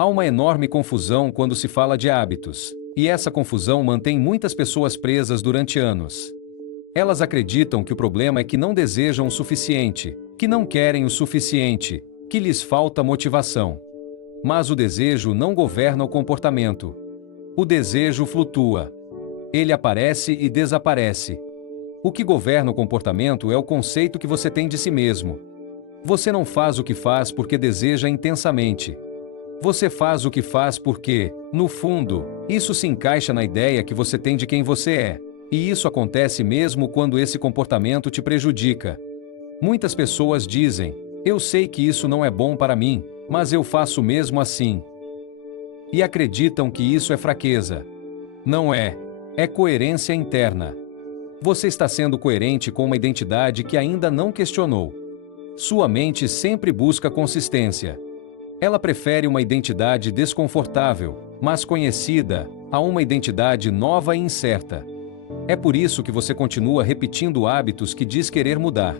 Há uma enorme confusão quando se fala de hábitos, e essa confusão mantém muitas pessoas presas durante anos. Elas acreditam que o problema é que não desejam o suficiente, que não querem o suficiente, que lhes falta motivação. Mas o desejo não governa o comportamento. O desejo flutua. Ele aparece e desaparece. O que governa o comportamento é o conceito que você tem de si mesmo. Você não faz o que faz porque deseja intensamente. Você faz o que faz porque, no fundo, isso se encaixa na ideia que você tem de quem você é. E isso acontece mesmo quando esse comportamento te prejudica. Muitas pessoas dizem: eu sei que isso não é bom para mim, mas eu faço mesmo assim. E acreditam que isso é fraqueza. Não é. É coerência interna. Você está sendo coerente com uma identidade que ainda não questionou. Sua mente sempre busca consistência. Ela prefere uma identidade desconfortável, mas conhecida, a uma identidade nova e incerta. É por isso que você continua repetindo hábitos que diz querer mudar.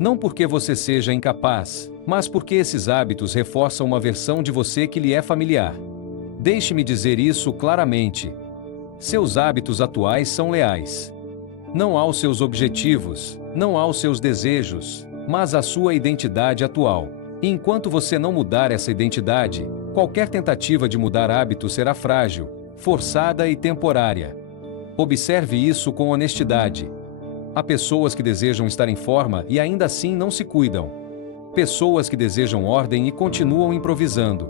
Não porque você seja incapaz, mas porque esses hábitos reforçam uma versão de você que lhe é familiar. Deixe-me dizer isso claramente. Seus hábitos atuais são leais. Não aos seus objetivos, não aos seus desejos, mas à sua identidade atual. E enquanto você não mudar essa identidade, qualquer tentativa de mudar hábitos será frágil, forçada e temporária. Observe isso com honestidade. Há pessoas que desejam estar em forma e ainda assim não se cuidam. Pessoas que desejam ordem e continuam improvisando.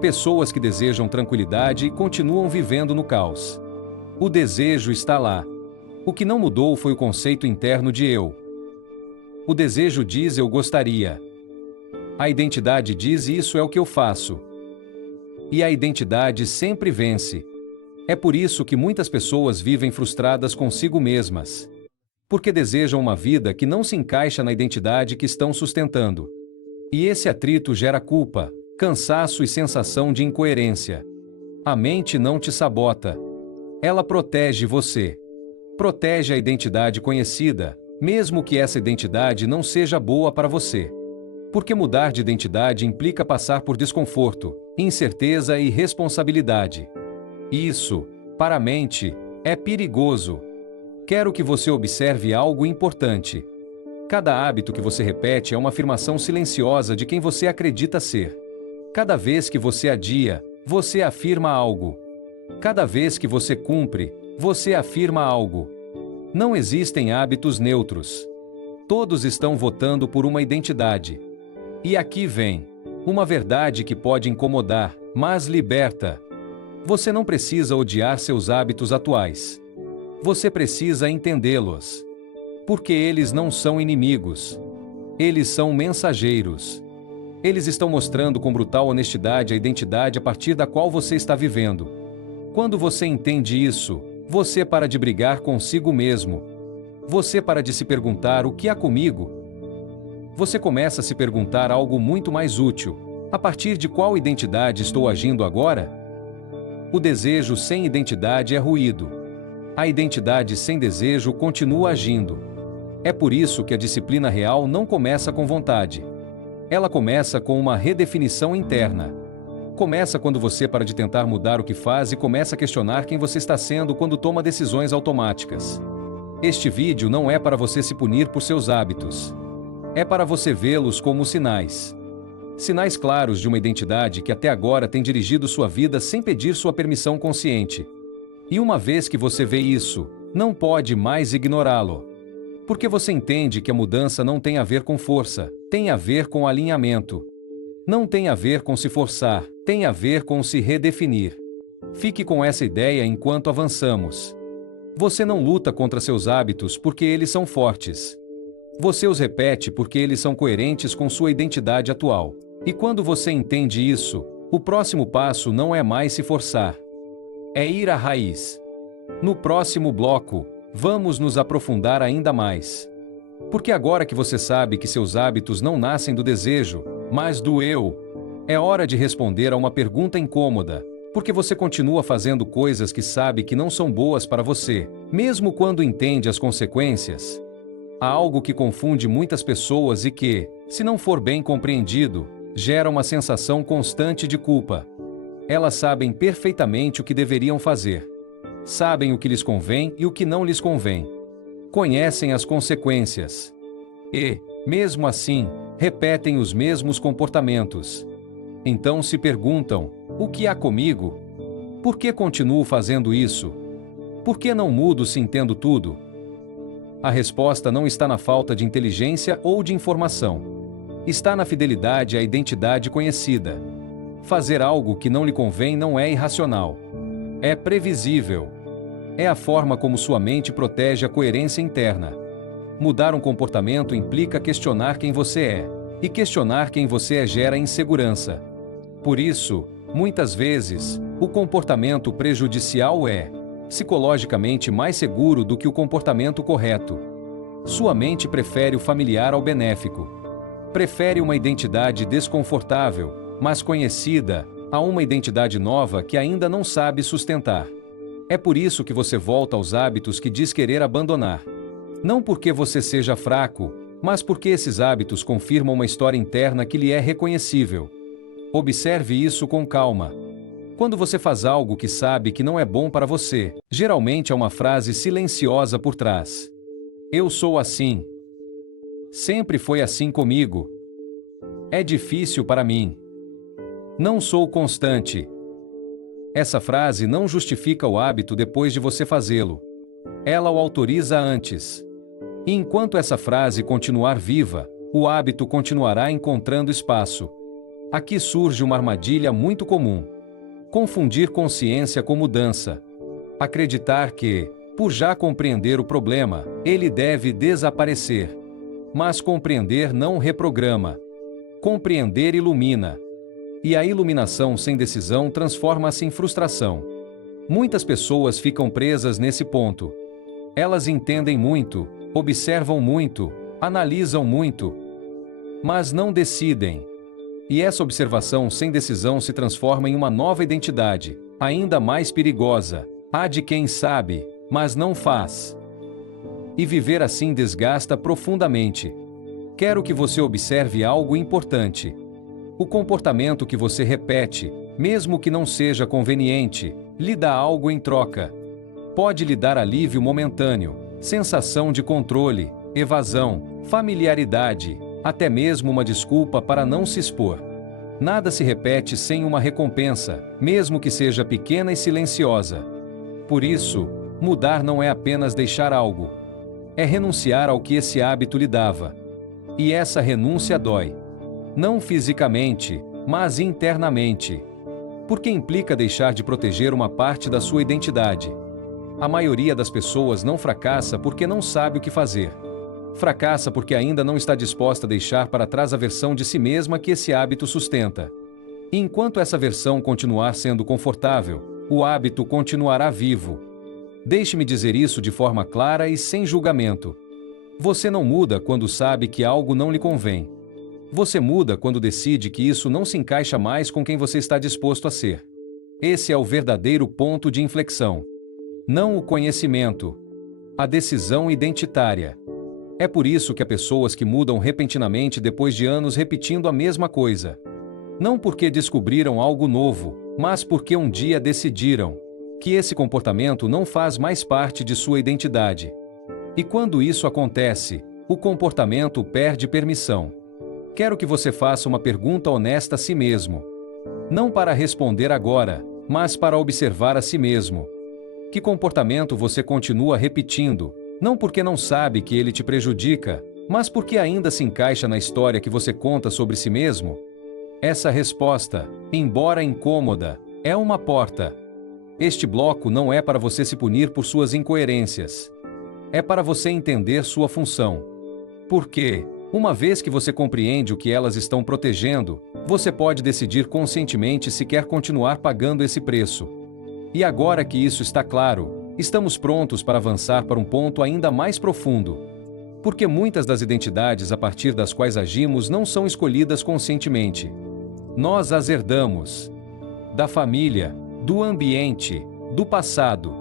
Pessoas que desejam tranquilidade e continuam vivendo no caos. O desejo está lá. O que não mudou foi o conceito interno de eu. O desejo diz eu gostaria. A identidade diz isso é o que eu faço. E a identidade sempre vence. É por isso que muitas pessoas vivem frustradas consigo mesmas. Porque desejam uma vida que não se encaixa na identidade que estão sustentando. E esse atrito gera culpa, cansaço e sensação de incoerência. A mente não te sabota. Ela protege você. Protege a identidade conhecida, mesmo que essa identidade não seja boa para você. Porque mudar de identidade implica passar por desconforto, incerteza e responsabilidade. Isso, para a mente, é perigoso. Quero que você observe algo importante. Cada hábito que você repete é uma afirmação silenciosa de quem você acredita ser. Cada vez que você adia, você afirma algo. Cada vez que você cumpre, você afirma algo. Não existem hábitos neutros. Todos estão votando por uma identidade. E aqui vem uma verdade que pode incomodar, mas liberta. Você não precisa odiar seus hábitos atuais. Você precisa entendê-los. Porque eles não são inimigos. Eles são mensageiros. Eles estão mostrando com brutal honestidade a identidade a partir da qual você está vivendo. Quando você entende isso, você para de brigar consigo mesmo. Você para de se perguntar o que há comigo. Você começa a se perguntar algo muito mais útil. A partir de qual identidade estou agindo agora? O desejo sem identidade é ruído. A identidade sem desejo continua agindo. É por isso que a disciplina real não começa com vontade. Ela começa com uma redefinição interna. Começa quando você para de tentar mudar o que faz e começa a questionar quem você está sendo quando toma decisões automáticas. Este vídeo não é para você se punir por seus hábitos. É para você vê-los como sinais. Sinais claros de uma identidade que até agora tem dirigido sua vida sem pedir sua permissão consciente. E uma vez que você vê isso, não pode mais ignorá-lo. Porque você entende que a mudança não tem a ver com força, tem a ver com alinhamento. Não tem a ver com se forçar, tem a ver com se redefinir. Fique com essa ideia enquanto avançamos. Você não luta contra seus hábitos porque eles são fortes. Você os repete porque eles são coerentes com sua identidade atual. E quando você entende isso, o próximo passo não é mais se forçar. É ir à raiz. No próximo bloco, vamos nos aprofundar ainda mais. Porque agora que você sabe que seus hábitos não nascem do desejo, mas do eu, é hora de responder a uma pergunta incômoda. Porque você continua fazendo coisas que sabe que não são boas para você, mesmo quando entende as consequências? Há algo que confunde muitas pessoas e que, se não for bem compreendido, gera uma sensação constante de culpa. Elas sabem perfeitamente o que deveriam fazer. Sabem o que lhes convém e o que não lhes convém. Conhecem as consequências. E, mesmo assim, repetem os mesmos comportamentos. Então se perguntam: o que há comigo? Por que continuo fazendo isso? Por que não mudo se entendo tudo? A resposta não está na falta de inteligência ou de informação. Está na fidelidade à identidade conhecida. Fazer algo que não lhe convém não é irracional. É previsível. É a forma como sua mente protege a coerência interna. Mudar um comportamento implica questionar quem você é, e questionar quem você é gera insegurança. Por isso, muitas vezes, o comportamento prejudicial é psicologicamente mais seguro do que o comportamento correto. Sua mente prefere o familiar ao benéfico. Prefere uma identidade desconfortável, mas conhecida, a uma identidade nova que ainda não sabe sustentar. É por isso que você volta aos hábitos que diz querer abandonar. Não porque você seja fraco, mas porque esses hábitos confirmam uma história interna que lhe é reconhecível. Observe isso com calma. Quando você faz algo que sabe que não é bom para você, geralmente há uma frase silenciosa por trás. Eu sou assim. Sempre foi assim comigo. É difícil para mim. Não sou constante. Essa frase não justifica o hábito depois de você fazê-lo. Ela o autoriza antes. E enquanto essa frase continuar viva, o hábito continuará encontrando espaço. Aqui surge uma armadilha muito comum. Confundir consciência com mudança. Acreditar que, por já compreender o problema, ele deve desaparecer. Mas compreender não reprograma. Compreender ilumina. E a iluminação sem decisão transforma-se em frustração. Muitas pessoas ficam presas nesse ponto. Elas entendem muito, observam muito, analisam muito, mas não decidem. E essa observação sem decisão se transforma em uma nova identidade, ainda mais perigosa, a de quem sabe, mas não faz. E viver assim desgasta profundamente. Quero que você observe algo importante. O comportamento que você repete, mesmo que não seja conveniente, lhe dá algo em troca. Pode lhe dar alívio momentâneo, sensação de controle, evasão, familiaridade, até mesmo uma desculpa para não se expor. Nada se repete sem uma recompensa, mesmo que seja pequena e silenciosa. Por isso, mudar não é apenas deixar algo. É renunciar ao que esse hábito lhe dava. E essa renúncia dói. Não fisicamente, mas internamente. Porque implica deixar de proteger uma parte da sua identidade. A maioria das pessoas não fracassa porque não sabe o que fazer. Fracassa porque ainda não está disposta a deixar para trás a versão de si mesma que esse hábito sustenta. E enquanto essa versão continuar sendo confortável, o hábito continuará vivo. Deixe-me dizer isso de forma clara e sem julgamento. Você não muda quando sabe que algo não lhe convém. Você muda quando decide que isso não se encaixa mais com quem você está disposto a ser. Esse é o verdadeiro ponto de inflexão. Não o conhecimento. A decisão identitária. É por isso que há pessoas que mudam repentinamente depois de anos repetindo a mesma coisa. Não porque descobriram algo novo, mas porque um dia decidiram que esse comportamento não faz mais parte de sua identidade. E quando isso acontece, o comportamento perde permissão. Quero que você faça uma pergunta honesta a si mesmo. Não para responder agora, mas para observar a si mesmo. Que comportamento você continua repetindo, não porque não sabe que ele te prejudica, mas porque ainda se encaixa na história que você conta sobre si mesmo? Essa resposta, embora incômoda, é uma porta. Este bloco não é para você se punir por suas incoerências. É para você entender sua função. Porque, uma vez que você compreende o que elas estão protegendo, você pode decidir conscientemente se quer continuar pagando esse preço. E agora que isso está claro, estamos prontos para avançar para um ponto ainda mais profundo. Porque muitas das identidades a partir das quais agimos não são escolhidas conscientemente. Nós as herdamos da família, do ambiente, do passado.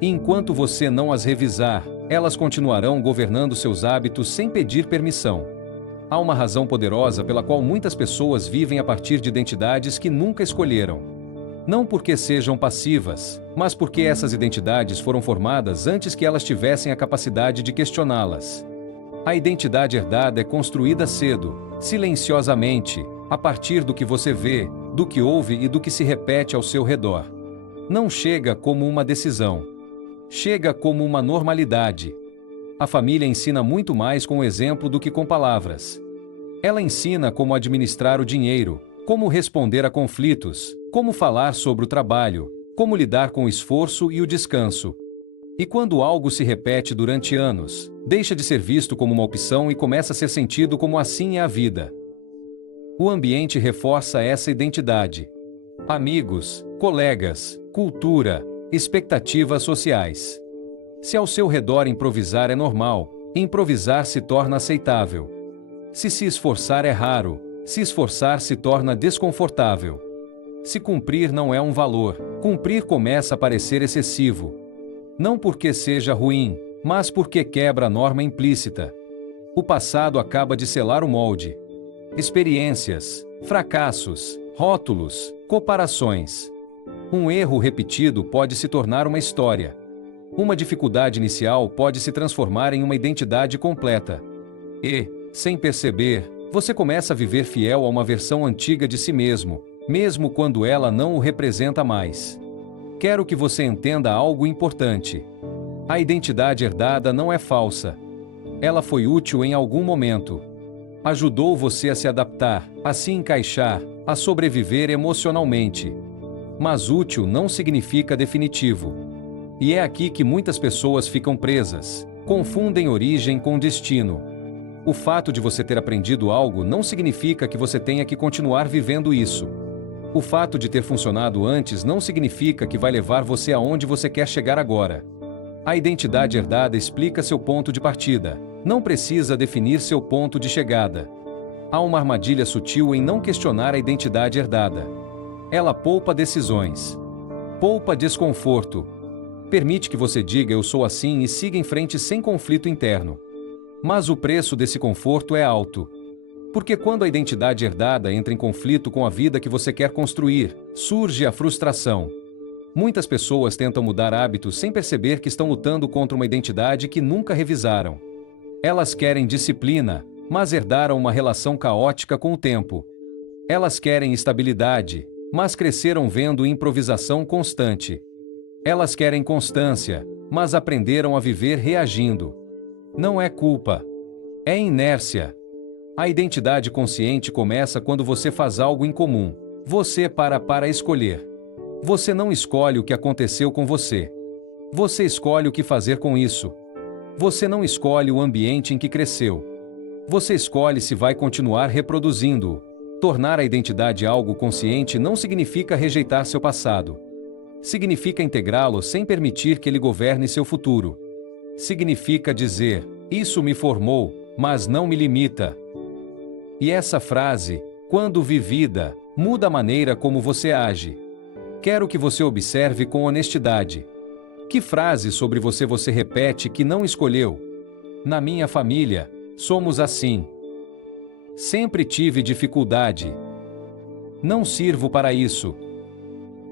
E enquanto você não as revisar, elas continuarão governando seus hábitos sem pedir permissão. Há uma razão poderosa pela qual muitas pessoas vivem a partir de identidades que nunca escolheram. Não porque sejam passivas, mas porque essas identidades foram formadas antes que elas tivessem a capacidade de questioná-las. A identidade herdada é construída cedo, silenciosamente, a partir do que você vê, do que ouve e do que se repete ao seu redor. Não chega como uma decisão. Chega como uma normalidade. A família ensina muito mais com o exemplo do que com palavras. Ela ensina como administrar o dinheiro, como responder a conflitos, como falar sobre o trabalho, como lidar com o esforço e o descanso. E quando algo se repete durante anos, deixa de ser visto como uma opção e começa a ser sentido como assim é a vida. O ambiente reforça essa identidade. Amigos, colegas, cultura, expectativas sociais. Se ao seu redor improvisar é normal, improvisar se torna aceitável. Se esforçar é raro, se esforçar se torna desconfortável. Se cumprir não é um valor, cumprir começa a parecer excessivo. Não porque seja ruim, mas porque quebra a norma implícita. O passado acaba de selar o molde. Experiências, fracassos, rótulos, comparações. Um erro repetido pode se tornar uma história. Uma dificuldade inicial pode se transformar em uma identidade completa. E, sem perceber, você começa a viver fiel a uma versão antiga de si mesmo, mesmo quando ela não o representa mais. Quero que você entenda algo importante. A identidade herdada não é falsa. Ela foi útil em algum momento. Ajudou você a se adaptar, a se encaixar, a sobreviver emocionalmente. Mas útil não significa definitivo. E é aqui que muitas pessoas ficam presas, confundem origem com destino. O fato de você ter aprendido algo não significa que você tenha que continuar vivendo isso. O fato de ter funcionado antes não significa que vai levar você aonde você quer chegar agora. A identidade herdada explica seu ponto de partida, não precisa definir seu ponto de chegada. Há uma armadilha sutil em não questionar a identidade herdada. Ela poupa decisões. Poupa desconforto. Permite que você diga eu sou assim e siga em frente sem conflito interno. Mas o preço desse conforto é alto. Porque quando a identidade herdada entra em conflito com a vida que você quer construir, surge a frustração. Muitas pessoas tentam mudar hábitos sem perceber que estão lutando contra uma identidade que nunca revisaram. Elas querem disciplina, mas herdaram uma relação caótica com o tempo. Elas querem estabilidade, mas cresceram vendo improvisação constante. Elas querem constância, mas aprenderam a viver reagindo. Não é culpa. É inércia. A identidade consciente começa quando você faz algo em comum. Você para escolher. Você não escolhe o que aconteceu com você. Você escolhe o que fazer com isso. Você não escolhe o ambiente em que cresceu. Você escolhe se vai continuar reproduzindo-o. Tornar a identidade algo consciente não significa rejeitar seu passado. Significa integrá-lo sem permitir que ele governe seu futuro. Significa dizer, isso me formou, mas não me limita. E essa frase, quando vivida, muda a maneira como você age. Quero que você observe com honestidade. Que frase sobre você repete que não escolheu? Na minha família, somos assim. Sempre tive dificuldade. Não sirvo para isso.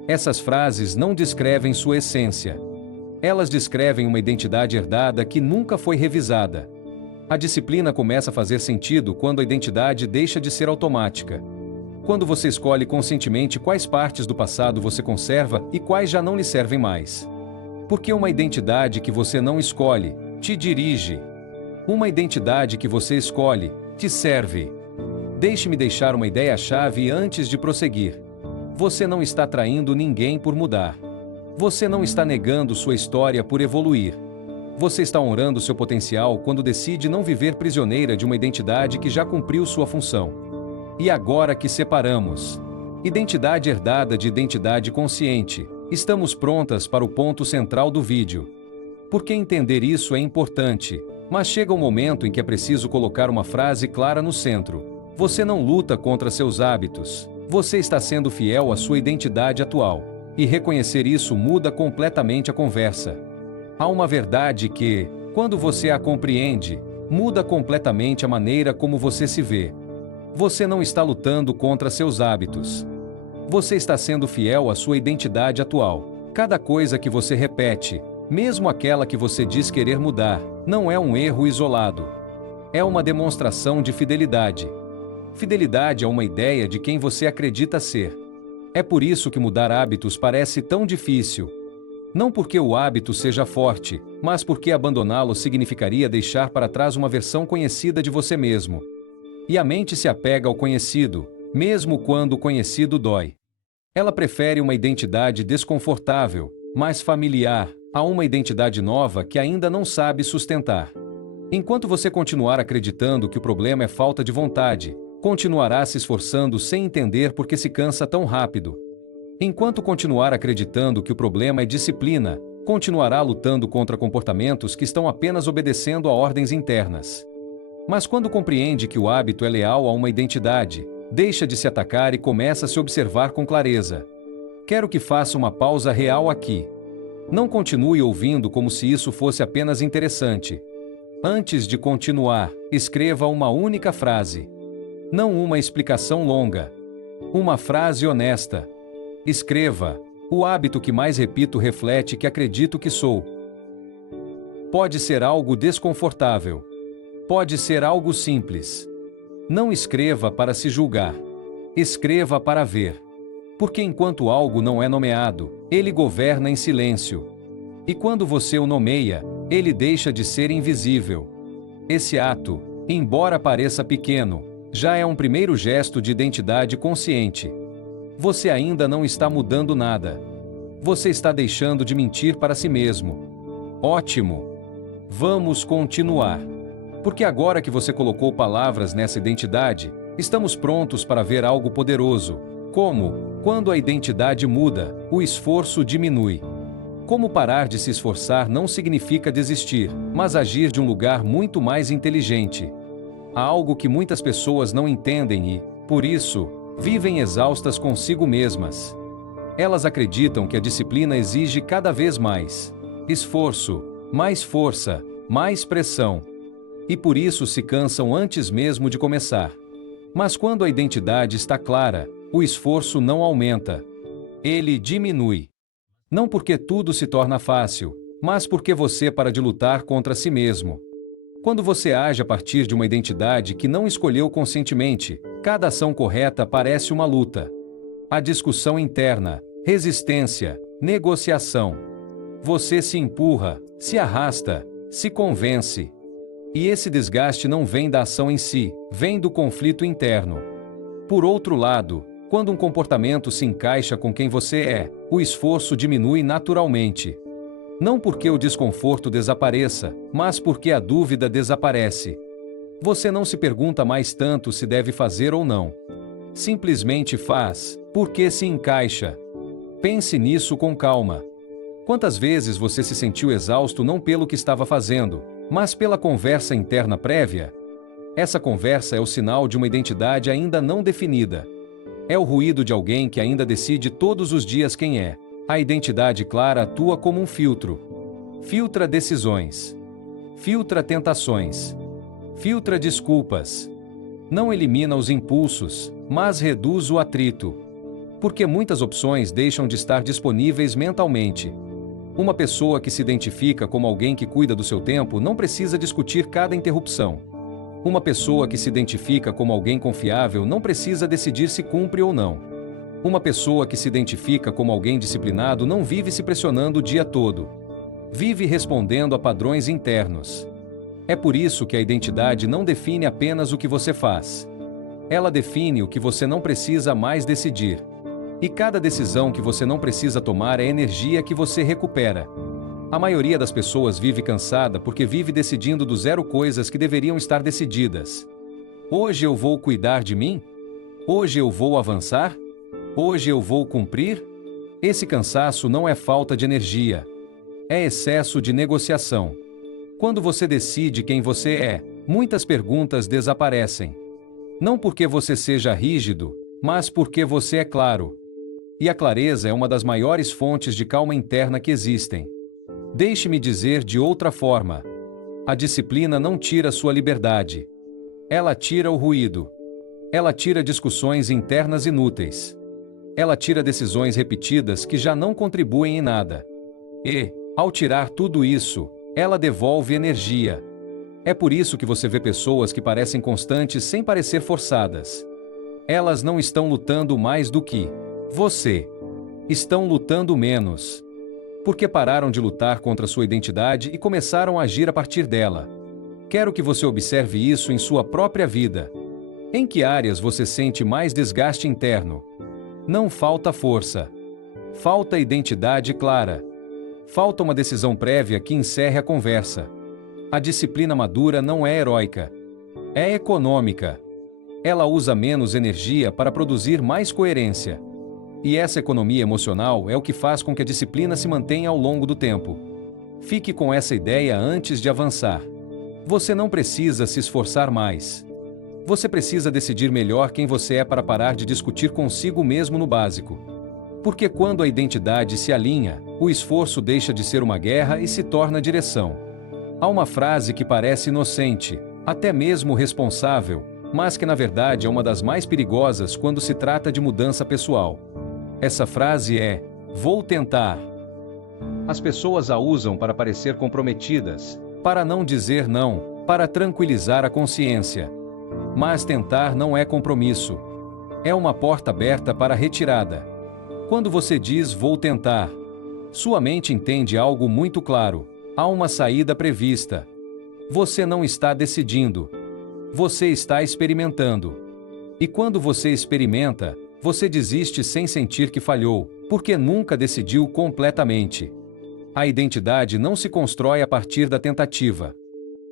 Essas frases não descrevem sua essência. Elas descrevem uma identidade herdada que nunca foi revisada. A disciplina começa a fazer sentido quando a identidade deixa de ser automática. Quando você escolhe conscientemente quais partes do passado você conserva e quais já não lhe servem mais. Porque uma identidade que você não escolhe, te dirige. Uma identidade que você escolhe, te serve. Deixe-me deixar uma ideia-chave antes de prosseguir. Você não está traindo ninguém por mudar. Você não está negando sua história por evoluir. Você está honrando seu potencial quando decide não viver prisioneira de uma identidade que já cumpriu sua função. E agora que separamos identidade herdada de identidade consciente, estamos prontas para o ponto central do vídeo. Porque entender isso é importante, mas chega um momento em que é preciso colocar uma frase clara no centro. Você não luta contra seus hábitos, você está sendo fiel à sua identidade atual. E reconhecer isso muda completamente a conversa. Há uma verdade que, quando você a compreende, muda completamente a maneira como você se vê. Você não está lutando contra seus hábitos. Você está sendo fiel à sua identidade atual. Cada coisa que você repete, mesmo aquela que você diz querer mudar, não é um erro isolado. É uma demonstração de fidelidade. Fidelidade é uma ideia de quem você acredita ser. É por isso que mudar hábitos parece tão difícil. Não porque o hábito seja forte, mas porque abandoná-lo significaria deixar para trás uma versão conhecida de você mesmo. E a mente se apega ao conhecido, mesmo quando o conhecido dói. Ela prefere uma identidade desconfortável, mais familiar, a uma identidade nova que ainda não sabe sustentar. Enquanto você continuar acreditando que o problema é falta de vontade, continuará se esforçando sem entender por que se cansa tão rápido. Enquanto continuar acreditando que o problema é disciplina, continuará lutando contra comportamentos que estão apenas obedecendo a ordens internas. Mas quando compreende que o hábito é leal a uma identidade, deixa de se atacar e começa a se observar com clareza. Quero que faça uma pausa real aqui. Não continue ouvindo como se isso fosse apenas interessante. Antes de continuar, escreva uma única frase. Não uma explicação longa. Uma frase honesta. Escreva: o hábito que mais repito reflete que acredito que sou. Pode ser algo desconfortável. Pode ser algo simples. Não escreva para se julgar. Escreva para ver. Porque enquanto algo não é nomeado, ele governa em silêncio. E quando você o nomeia, ele deixa de ser invisível. Esse ato, embora pareça pequeno, já é um primeiro gesto de identidade consciente. Você ainda não está mudando nada. Você está deixando de mentir para si mesmo. Ótimo! Vamos continuar. Porque agora que você colocou palavras nessa identidade, estamos prontos para ver algo poderoso. Como, quando a identidade muda, o esforço diminui. Como parar de se esforçar não significa desistir, mas agir de um lugar muito mais inteligente. Há algo que muitas pessoas não entendem e, por isso, vivem exaustas consigo mesmas. Elas acreditam que a disciplina exige cada vez mais esforço, mais força, mais pressão. E por isso se cansam antes mesmo de começar. Mas quando a identidade está clara, o esforço não aumenta. Ele diminui. Não porque tudo se torna fácil, mas porque você para de lutar contra si mesmo. Quando você age a partir de uma identidade que não escolheu conscientemente, cada ação correta parece uma luta. A discussão interna, resistência, negociação. Você se empurra, se arrasta, se convence. E esse desgaste não vem da ação em si, vem do conflito interno. Por outro lado, quando um comportamento se encaixa com quem você é, o esforço diminui naturalmente. Não porque o desconforto desapareça, mas porque a dúvida desaparece. Você não se pergunta mais tanto se deve fazer ou não. Simplesmente faz, porque se encaixa. Pense nisso com calma. Quantas vezes você se sentiu exausto não pelo que estava fazendo, mas pela conversa interna prévia? Essa conversa é o sinal de uma identidade ainda não definida. É o ruído de alguém que ainda decide todos os dias quem é. A identidade clara atua como um filtro. Filtra decisões. Filtra tentações. Filtra desculpas. Não elimina os impulsos, mas reduz o atrito. Porque muitas opções deixam de estar disponíveis mentalmente. Uma pessoa que se identifica como alguém que cuida do seu tempo não precisa discutir cada interrupção. Uma pessoa que se identifica como alguém confiável não precisa decidir se cumpre ou não. Uma pessoa que se identifica como alguém disciplinado não vive se pressionando o dia todo. Vive respondendo a padrões internos. É por isso que a identidade não define apenas o que você faz. Ela define o que você não precisa mais decidir. E cada decisão que você não precisa tomar é energia que você recupera. A maioria das pessoas vive cansada porque vive decidindo do zero coisas que deveriam estar decididas. Hoje eu vou cuidar de mim? Hoje eu vou avançar? Hoje eu vou cumprir? Esse cansaço não é falta de energia. É excesso de negociação. Quando você decide quem você é, muitas perguntas desaparecem. Não porque você seja rígido, mas porque você é claro. E a clareza é uma das maiores fontes de calma interna que existem. Deixe-me dizer de outra forma. A disciplina não tira sua liberdade. Ela tira o ruído. Ela tira discussões internas inúteis. Ela tira decisões repetidas que já não contribuem em nada. E, ao tirar tudo isso, ela devolve energia. É por isso que você vê pessoas que parecem constantes sem parecer forçadas. Elas não estão lutando mais do que você. Estão lutando menos. Porque pararam de lutar contra sua identidade e começaram a agir a partir dela. Quero que você observe isso em sua própria vida. Em que áreas você sente mais desgaste interno? Não falta força. Falta identidade clara. Falta uma decisão prévia que encerre a conversa. A disciplina madura não é heróica. É econômica. Ela usa menos energia para produzir mais coerência. E essa economia emocional é o que faz com que a disciplina se mantenha ao longo do tempo. Fique com essa ideia antes de avançar. Você não precisa se esforçar mais. Você precisa decidir melhor quem você é para parar de discutir consigo mesmo no básico. Porque quando a identidade se alinha, o esforço deixa de ser uma guerra e se torna direção. Há uma frase que parece inocente, até mesmo responsável, mas que na verdade é uma das mais perigosas quando se trata de mudança pessoal. Essa frase é: vou tentar. As pessoas a usam para parecer comprometidas, para não dizer não, para tranquilizar a consciência. Mas tentar não é compromisso. É uma porta aberta para retirada. Quando você diz vou tentar, sua mente entende algo muito claro. Há uma saída prevista. Você não está decidindo. Você está experimentando. E quando você experimenta, você desiste sem sentir que falhou, porque nunca decidiu completamente. A identidade não se constrói a partir da tentativa.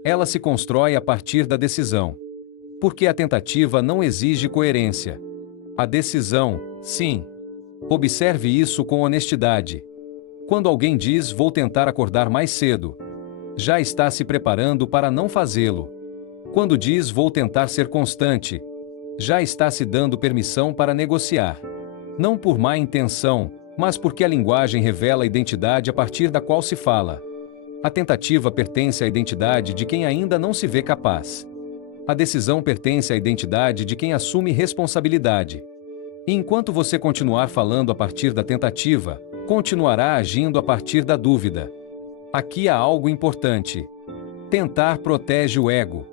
Ela se constrói a partir da decisão. Porque a tentativa não exige coerência. A decisão, sim. Observe isso com honestidade. Quando alguém diz vou tentar acordar mais cedo, já está se preparando para não fazê-lo. Quando diz vou tentar ser constante, já está se dando permissão para negociar. Não por má intenção, mas porque a linguagem revela a identidade a partir da qual se fala. A tentativa pertence à identidade de quem ainda não se vê capaz. A decisão pertence à identidade de quem assume responsabilidade. E enquanto você continuar falando a partir da tentativa, continuará agindo a partir da dúvida. Aqui há algo importante. Tentar protege o ego.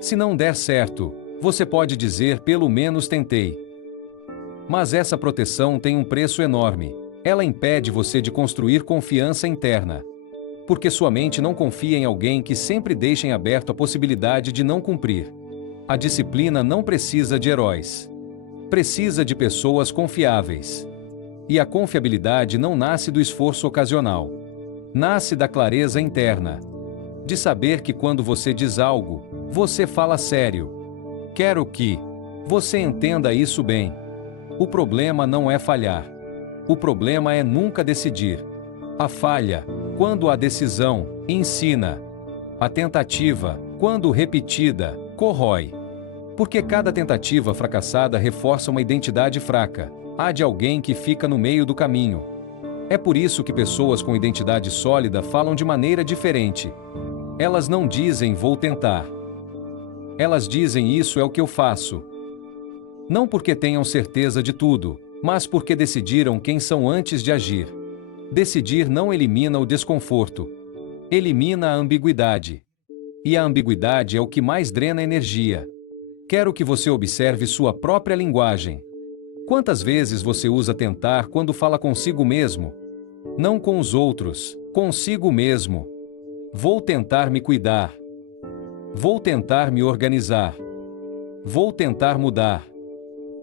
Se não der certo, você pode dizer pelo menos tentei. Mas essa proteção tem um preço enorme. Ela impede você de construir confiança interna. Porque sua mente não confia em alguém que sempre deixa em aberto a possibilidade de não cumprir. A disciplina não precisa de heróis. Precisa de pessoas confiáveis. E a confiabilidade não nasce do esforço ocasional. Nasce da clareza interna. De saber que quando você diz algo, você fala sério. Quero que você entenda isso bem. O problema não é falhar. O problema é nunca decidir. A falha, quando a decisão, ensina. A tentativa, quando repetida, corrói. Porque cada tentativa fracassada reforça uma identidade fraca. Há de alguém que fica no meio do caminho. É por isso que pessoas com identidade sólida falam de maneira diferente. Elas não dizem vou tentar. Elas dizem isso é o que eu faço. Não porque tenham certeza de tudo, mas porque decidiram quem são antes de agir. Decidir não elimina o desconforto. Elimina a ambiguidade. E a ambiguidade é o que mais drena energia. Quero que você observe sua própria linguagem. Quantas vezes você usa tentar quando fala consigo mesmo? Não com os outros, consigo mesmo. Vou tentar me cuidar. Vou tentar me organizar. Vou tentar mudar.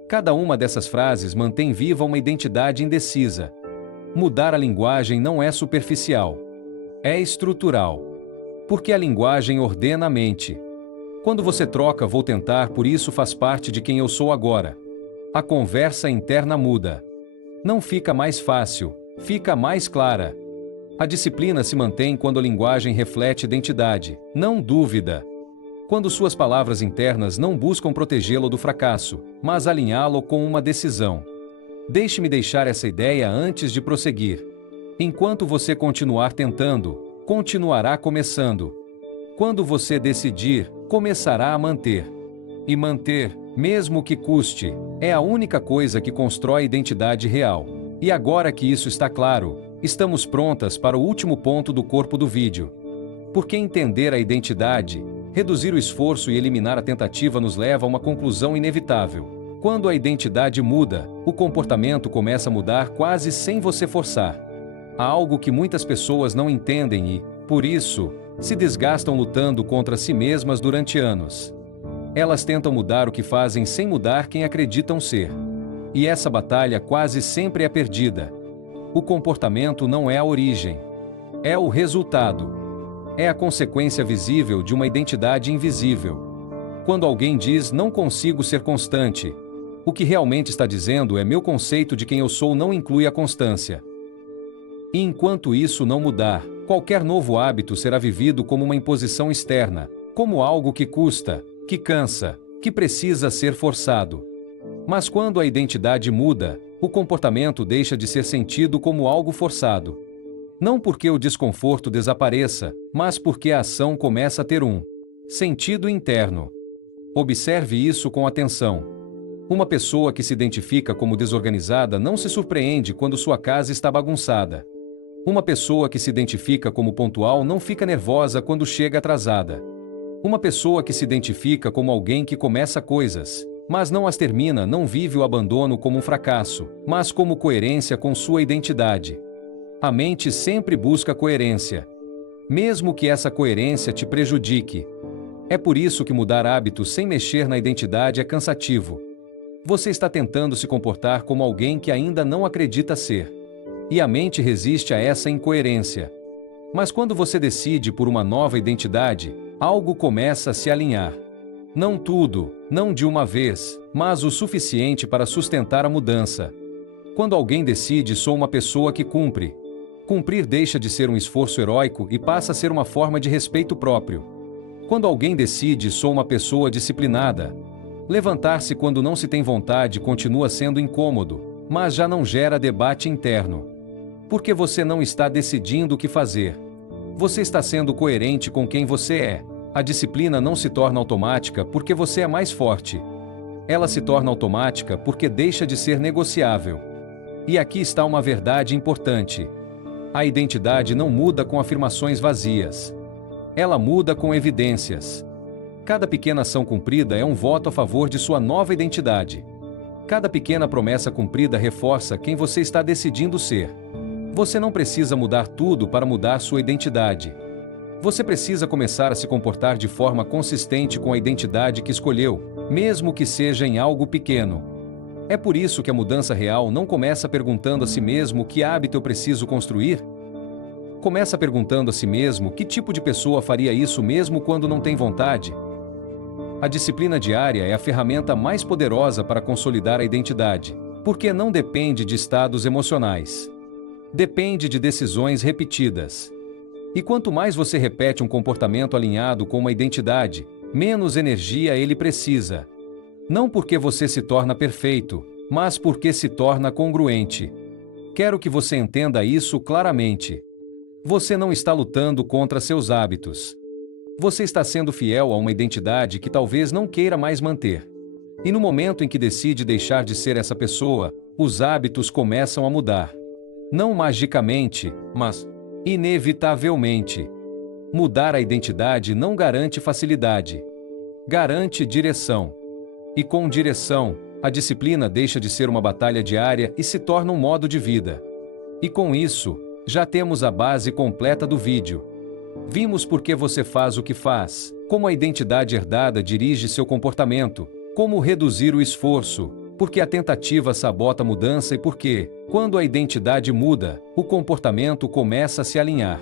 Cada uma dessas frases mantém viva uma identidade indecisa. Mudar a linguagem não é superficial. É estrutural. Porque a linguagem ordena a mente. Quando você troca vou tentar por isso faz parte de quem eu sou agora. A conversa interna muda. Não fica mais fácil, fica mais clara. A disciplina se mantém quando a linguagem reflete identidade, não dúvida. Quando suas palavras internas não buscam protegê-lo do fracasso, mas alinhá-lo com uma decisão. Deixe-me deixar essa ideia antes de prosseguir. Enquanto você continuar tentando, continuará começando. Quando você decidir, começará a manter. E manter, mesmo que custe. É a única coisa que constrói identidade real. E agora que isso está claro, estamos prontas para o último ponto do corpo do vídeo. Porque entender a identidade, reduzir o esforço e eliminar a tentativa nos leva a uma conclusão inevitável. Quando a identidade muda, o comportamento começa a mudar quase sem você forçar. Há algo que muitas pessoas não entendem e, por isso, se desgastam lutando contra si mesmas durante anos. Elas tentam mudar o que fazem sem mudar quem acreditam ser. E essa batalha quase sempre é perdida. O comportamento não é a origem. É o resultado. É a consequência visível de uma identidade invisível. Quando alguém diz "não consigo ser constante", o que realmente está dizendo é "meu conceito de quem eu sou não inclui a constância". E enquanto isso não mudar, qualquer novo hábito será vivido como uma imposição externa, como algo que custa, que cansa, que precisa ser forçado. Mas quando a identidade muda, o comportamento deixa de ser sentido como algo forçado. Não porque o desconforto desapareça, mas porque a ação começa a ter um sentido interno. Observe isso com atenção. Uma pessoa que se identifica como desorganizada não se surpreende quando sua casa está bagunçada. Uma pessoa que se identifica como pontual não fica nervosa quando chega atrasada. Uma pessoa que se identifica como alguém que começa coisas, mas não as termina, não vive o abandono como um fracasso, mas como coerência com sua identidade. A mente sempre busca coerência, mesmo que essa coerência te prejudique. É por isso que mudar hábitos sem mexer na identidade é cansativo. Você está tentando se comportar como alguém que ainda não acredita ser. E a mente resiste a essa incoerência. Mas quando você decide por uma nova identidade, algo começa a se alinhar. Não tudo, não de uma vez, mas o suficiente para sustentar a mudança. Quando alguém decide "sou uma pessoa que cumpre", cumprir deixa de ser um esforço heróico e passa a ser uma forma de respeito próprio. Quando alguém decide "sou uma pessoa disciplinada", levantar-se quando não se tem vontade continua sendo incômodo, mas já não gera debate interno. Porque você não está decidindo o que fazer. Você está sendo coerente com quem você é. A disciplina não se torna automática porque você é mais forte. Ela se torna automática porque deixa de ser negociável. E aqui está uma verdade importante. A identidade não muda com afirmações vazias. Ela muda com evidências. Cada pequena ação cumprida é um voto a favor de sua nova identidade. Cada pequena promessa cumprida reforça quem você está decidindo ser. Você não precisa mudar tudo para mudar sua identidade. Você precisa começar a se comportar de forma consistente com a identidade que escolheu, mesmo que seja em algo pequeno. É por isso que a mudança real não começa perguntando a si mesmo que hábito eu preciso construir. Começa perguntando a si mesmo que tipo de pessoa faria isso mesmo quando não tem vontade. A disciplina diária é a ferramenta mais poderosa para consolidar a identidade, porque não depende de estados emocionais. Depende de decisões repetidas. E quanto mais você repete um comportamento alinhado com uma identidade, menos energia ele precisa. Não porque você se torna perfeito, mas porque se torna congruente. Quero que você entenda isso claramente. Você não está lutando contra seus hábitos. Você está sendo fiel a uma identidade que talvez não queira mais manter. E no momento em que decide deixar de ser essa pessoa, os hábitos começam a mudar. Não magicamente, mas inevitavelmente. Mudar a identidade não garante facilidade. Garante direção. E com direção, a disciplina deixa de ser uma batalha diária e se torna um modo de vida. E com isso, já temos a base completa do vídeo. Vimos por que você faz o que faz, como a identidade herdada dirige seu comportamento, como reduzir o esforço, porque a tentativa sabota a mudança e porque, quando a identidade muda, o comportamento começa a se alinhar.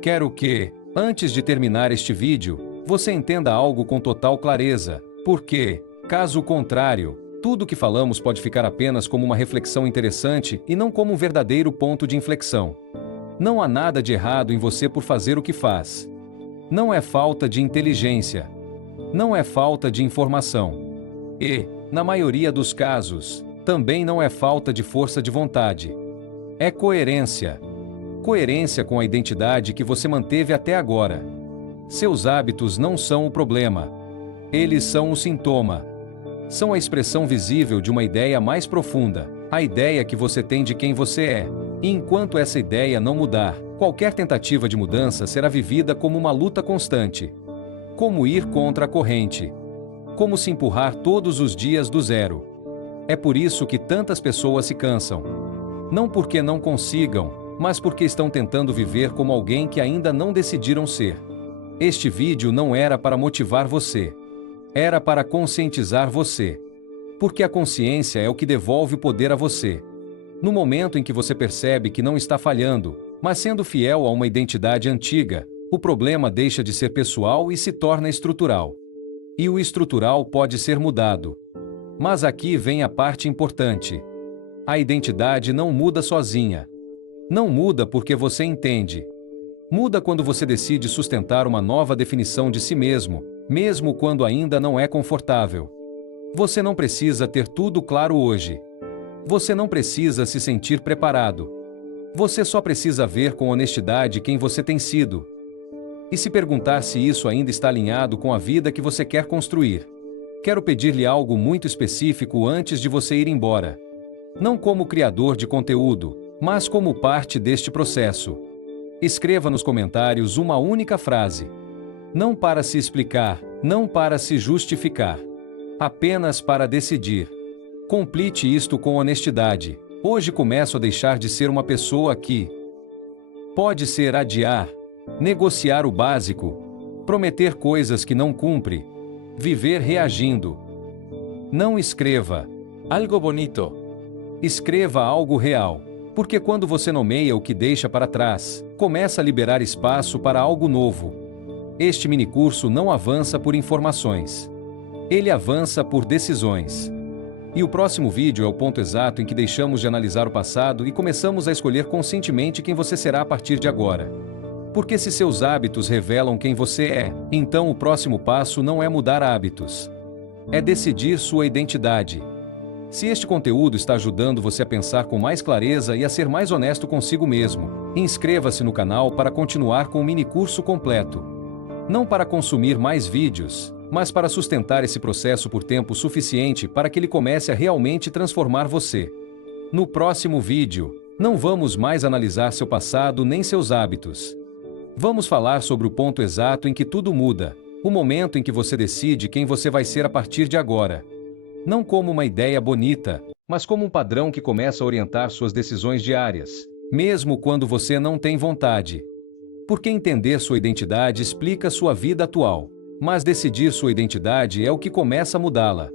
Quero que, antes de terminar este vídeo, você entenda algo com total clareza, porque, caso contrário, tudo o que falamos pode ficar apenas como uma reflexão interessante e não como um verdadeiro ponto de inflexão. Não há nada de errado em você por fazer o que faz. Não é falta de inteligência. Não é falta de informação. E, na maioria dos casos, também não é falta de força de vontade. É coerência. Coerência com a identidade que você manteve até agora. Seus hábitos não são o problema. Eles são o sintoma. São a expressão visível de uma ideia mais profunda, a ideia que você tem de quem você é. E enquanto essa ideia não mudar, qualquer tentativa de mudança será vivida como uma luta constante. Como ir contra a corrente. Como se empurrar todos os dias do zero. É por isso que tantas pessoas se cansam. Não porque não consigam, mas porque estão tentando viver como alguém que ainda não decidiram ser. Este vídeo não era para motivar você. Era para conscientizar você. Porque a consciência é o que devolve o poder a você. No momento em que você percebe que não está falhando, mas sendo fiel a uma identidade antiga, o problema deixa de ser pessoal e se torna estrutural. E o estrutural pode ser mudado. Mas aqui vem a parte importante. A identidade não muda sozinha. Não muda porque você entende. Muda quando você decide sustentar uma nova definição de si mesmo, mesmo quando ainda não é confortável. Você não precisa ter tudo claro hoje. Você não precisa se sentir preparado. Você só precisa ver com honestidade quem você tem sido. E se perguntar se isso ainda está alinhado com a vida que você quer construir. Quero pedir-lhe algo muito específico antes de você ir embora. Não como criador de conteúdo, mas como parte deste processo. Escreva nos comentários uma única frase. Não para se explicar, não para se justificar. Apenas para decidir. Complete isto com honestidade. Hoje começo a deixar de ser uma pessoa que pode ser adiar, negociar o básico, prometer coisas que não cumpre, viver reagindo. Não escreva algo bonito. Escreva algo real, porque quando você nomeia o que deixa para trás, começa a liberar espaço para algo novo. Este minicurso não avança por informações. Ele avança por decisões. E o próximo vídeo é o ponto exato em que deixamos de analisar o passado e começamos a escolher conscientemente quem você será a partir de agora. Porque se seus hábitos revelam quem você é, então o próximo passo não é mudar hábitos. É decidir sua identidade. Se este conteúdo está ajudando você a pensar com mais clareza e a ser mais honesto consigo mesmo, inscreva-se no canal para continuar com o minicurso completo. Não para consumir mais vídeos, mas para sustentar esse processo por tempo suficiente para que ele comece a realmente transformar você. No próximo vídeo, não vamos mais analisar seu passado nem seus hábitos. Vamos falar sobre o ponto exato em que tudo muda, o momento em que você decide quem você vai ser a partir de agora. Não como uma ideia bonita, mas como um padrão que começa a orientar suas decisões diárias, mesmo quando você não tem vontade. Porque entender sua identidade explica sua vida atual. Mas decidir sua identidade é o que começa a mudá-la.